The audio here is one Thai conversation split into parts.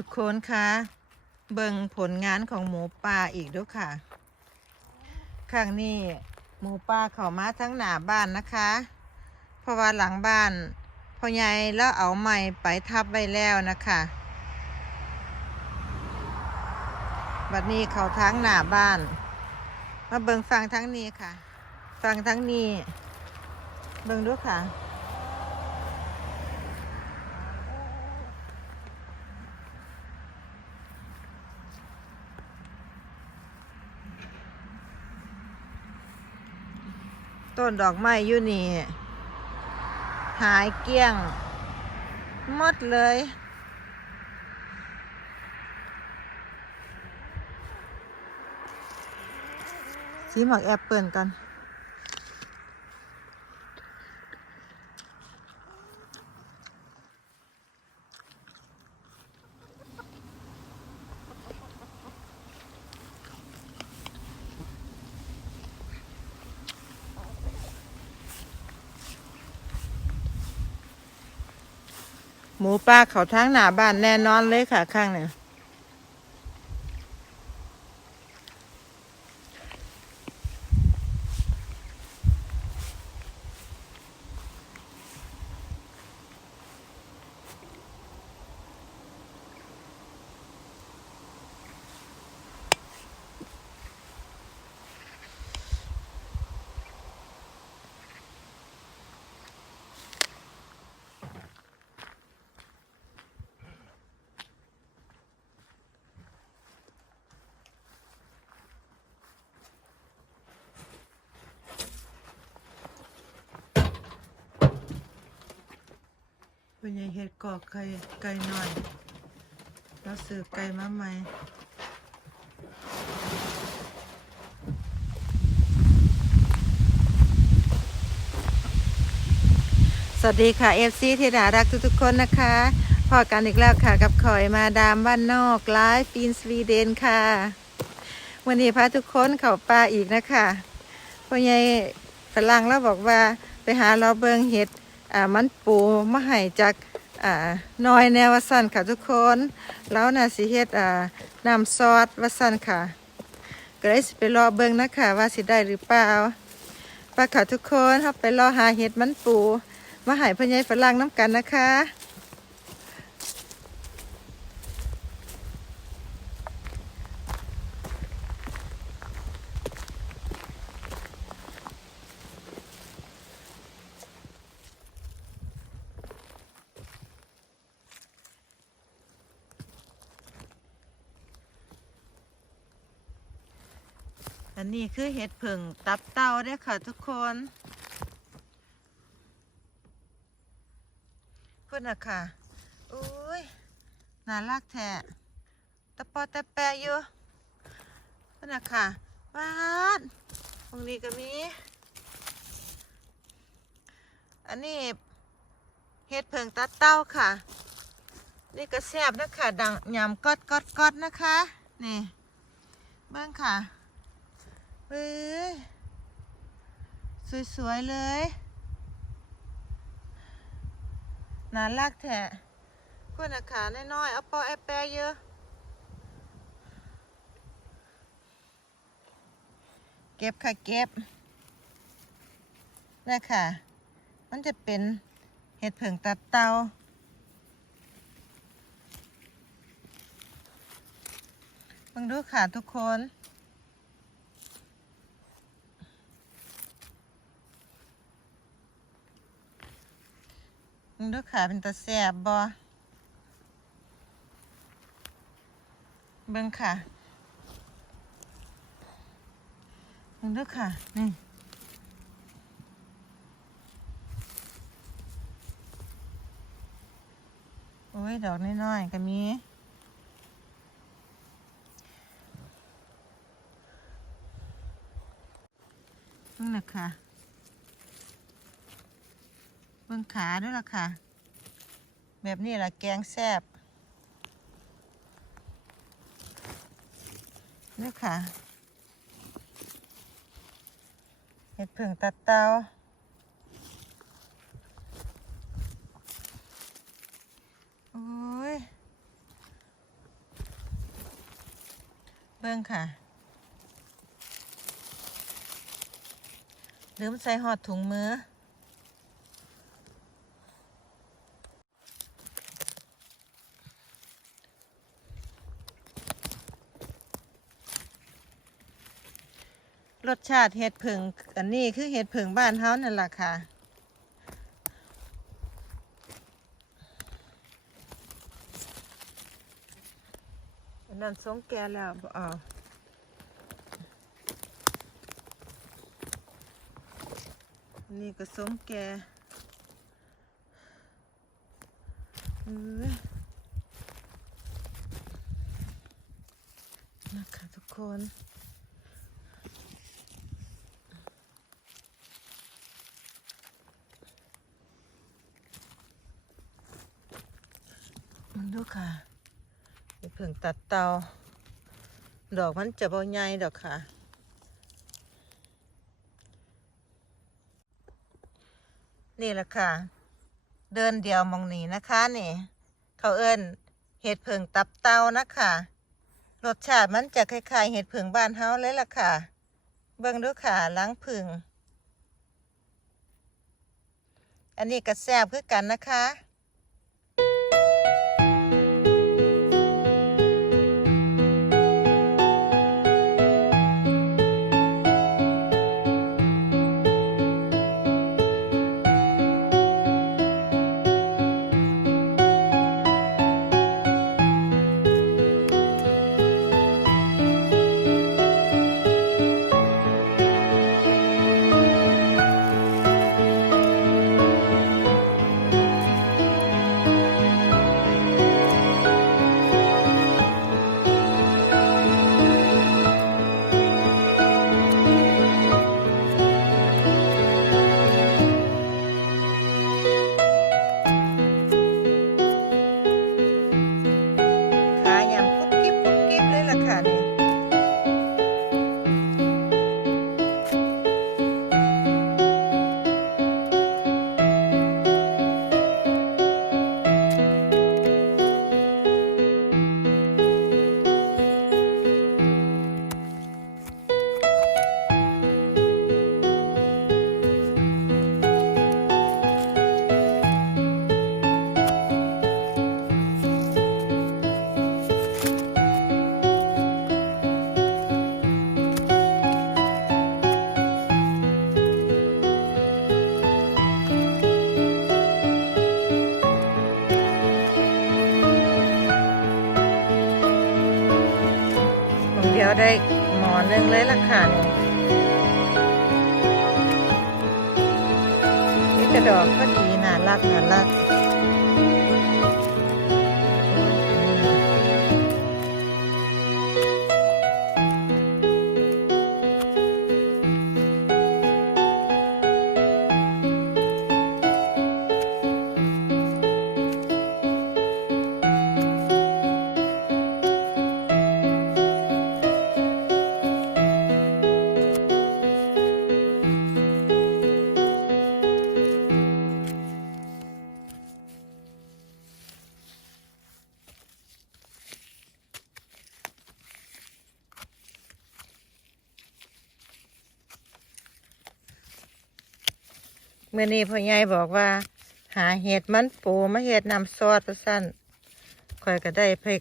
ทุกคนคะเบิ่งผลงานของหมูป่าอีกด้วยค่ะ ครั้งนี้หมูป่าเขามาทั้งหน้าบ้านนะคะ เพราะว่าหลังบ้านพ่อใหญ่แล้วเอาไม้ไปทับไว้แล้วนะคะบัดนี้เขาทั้งหน้าบ้าน มาเบิ่งฟังทั้งนี้ค่ะ ฟังทั้งนี้ เบิ่งด้วยค่ะ ต้นดอกไม้อยู่นี่ หายเกลี้ยงหมดเลย สีหมักแอปเปิลกัน หมูป่าเขาทางหน้าบ้านแน่นอนเลยค่ะข้างเนี่ย เป็นยังเห็ดกอกไก่ไก่หน่อยเราสืบไก่มาใหม่สวัสดีค่ะ FC ที่น่ารักทุกๆคนนะคะพอกันอีกแล้วค่ะกับข่อยมาดามบ้านนอกไลฟ์ฟินสวีเดนค่ะ วันนี้พาทุกคนเข้าป่าอีกนะคะพ่อใหญ่ฝรั่งแล้วบอกว่าไปหาเราเบิงเห็ด อ่ามันปูมาให้จากอ่าน้อยแนววสันค่ะทุกคน แล้วน่ะสิเฮ็ดอ่าน้ำซอสวสันค่ะ ก็ได้สิไปรอเบิงนะคะว่าสิได้หรือเปล่าไปค่ะทุกคนเราไปรอหาเห็ดมันปู มาใหายพอใหญายฝรั่งน้ำกันนะคะ อันนี้คือเห็ดผึ่งตับเต้าเด้อค่ะทุกคนพุ่นนะค่ะอุ้ยน่ารักแท้ตะปอตะแปะอยู่พุ่นนะค่ะวาดตรงนี้ก็มี อันนี้เห็ดเผิงตัดเต้าค่ะ นี่ก็แซ่บนะคะดังยำกอดกอดกอดนะคะ นี่ เบิ้งค่ะ เอ้ยสวยๆเลยน่ารักแท้พวกนักขาน้อยๆเอาปอแอปแปเยอะ เก็บค่ะเก็บนี่ค่ะมันจะเป็นเห็ดเผิงตัดเตามึงดูค่ะทุกคน งดูขาเป็นตาแสบบอเบิ่งค่ะมึงดูค่ะ นี่โอ้ย ดอกน้อยๆก็มีมึงนะค่ะ เบิ่งขาด้วยล่ะค่ะ แบบนี้ล่ะแกงแซ่บนี่ค่ะเห็ดผึ่งตัดเตาโอ้ยงค่ะลืมใส่หอดถุงมือ ชาติเห็ดผึ่งอันนี้คือเห็ดผึ่งบ้านเฮานั่นแหละค่ะนนั้นสงแกแล้วเอาอนนี่ก็สมแกเอ้ยนะคะทุกคน ค่ะเห็ดผึ่งตัดเตา ดอกมันจะบ่ใหญ่ดอกค่ะ นี่แหละค่ะ เดินเดียวมองนี้นะคะนี่ เขาเอิ้นเห็ดผึ่งตับเตานะคะรสชาติมันจะคล้ายๆเห็ดผึ่งบ้านเฮาเลยล่ะค่ะ เบิ่งดูค่ะล้างผึ่งอันนี้ก็แซ่บคือกันนะคะ เดียวได้หมอหนึงเลยล่ะค่ะนี่นี่กระดอกก็ดีน่ารักน่ารัก มื่อนี้พ่อใหญ่บอกว่า หาเห็ดมันปูมาเห็ดนำซอสสั้นข่อยก็ได้เพก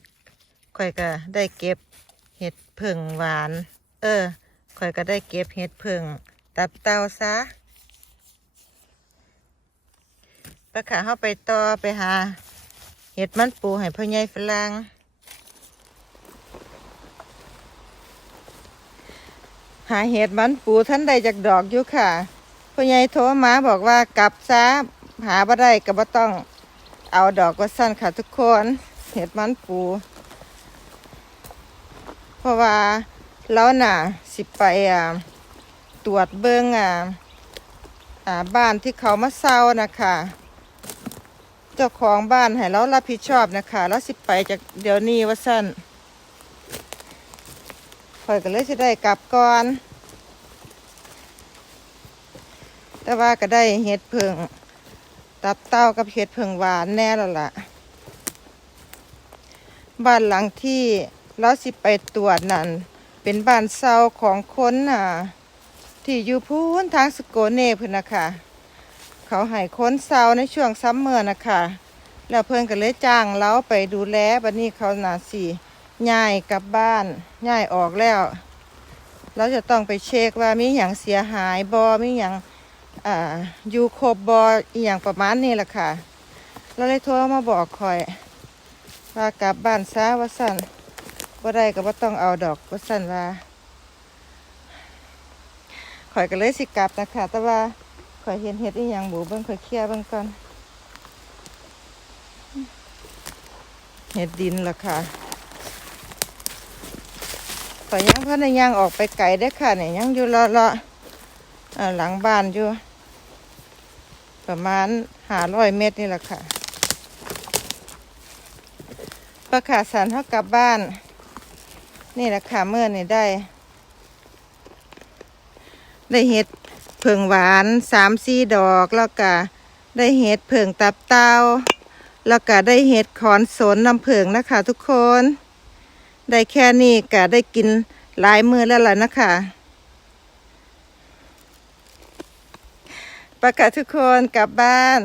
ข่อยก็ได้เก็บเห็ดผึ่งหวาน เออข่อยก็ได้เก็บเห็ดผึ่งตับเตาซะไปขาเข้าไปต่อไปหา เห็ดมันปูให้พ่อใหญ่ฝรั่งหาเห็ดมันปูท่านใดจากดอกอยู่ค่ะ พ่อใหญ่โทรมาบอกว่ากลับซะหาบ่ได้ก็บ่ต้องเอาดอกก็สั้นค่ะทุกคน เห็ดมันปู เพราะว่าเราน่ะ สิไปอ่าตรวจเบิ้งอ่าอ่าบ้านที่เขามาเศร้านะคะเจ้าของบ้านให้เรารับผิดชอบนะคะเราสิไปจากเดี๋ยวนี้ว่าสั้นข่อยก็เลยสิได้กลับก่อน แต่ว่าก็ได้เห็ดเพิงตับเต้ากับเห็ดเพิงหวานแน่แล้วล่ะ บ้านหลังที่เราสิไปตรวจนั่น เป็นบ้านเซาของคนอะ ที่อยู่พูนทางสโกเน่พุ่นนะคะ เขาให้คนเซาในช่วงซัมเมอร์นะคะ แล้วเพื่อนก็เลยจ้างเราไปดูแลบัดนี้เขาหนาสีย้ายกลับบ้านย้ายออกแล้ว เราจะต้องไปเช็คว่ามีอย่างเสียหายบอมีอย่าง อ่าอยู่ครบบออีอย่างประมาณนี้แหละค่ะ เราเลยโทรมาบอกคอยว่ากลับบ้านซะว่าสั่นว่าได้ก็บ่ต้องเอาดอกว่าสั่นว่าข่อยก็เลยสิกลับนะคะ แต่ว่าข่อยเห็นเห็ดอีหยังบูเบิ่งข่อยเคลียร์เบิ่งก่อนเห็ดดินล่ะค่ะข่อยยังพันในยังออกไปไกลได้ค่ะเนี่ยยังอยู่เลาะเลาะๆหลังบ้านอยู่ ประมาณหาร้อยเมตรนี่แหละค่ะ ประกาศสารเท่ากลับบ้าน นี่แหละค่ะเมื่อนี่ได้ ได้เห็ดเผิงหวานสามสี่ดอกแล้วก็ได้เห็ดเผิงตับเตาแล้วก็ได้เห็ดขอนสนน้ำเผิงนะคะ ทุกคน ได้แค่นี้ก็ได้กินหลายมือแล้วล่ะนะคะ ประกาศทุกคนกลับบ้าน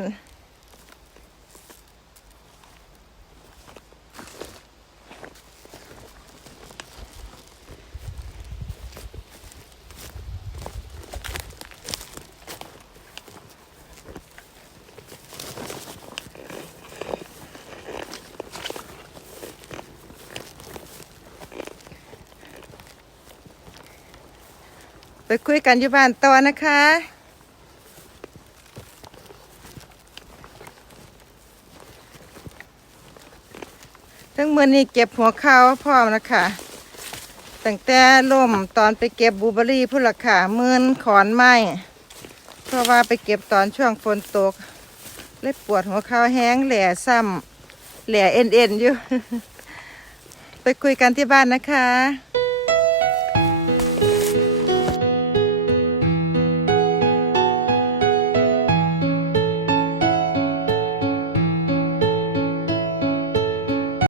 ไปคุยกันอยู่บ้านต่อนะคะ เมือนี้เก็บหัวข้าวพร้อมนะคะตั้งแต่ล่มตอนไปเก็บบูเบอรี่พุ่นละค่ะมืนขอนไม้เพราะว่าไปเก็บตอนช่วงฝนตกเลยปวดหัวข้าวแห้งแหล่ซ้ำแหล่เอ็นเอ็นอยู่ ไปคุยกันที่บ้านนะคะ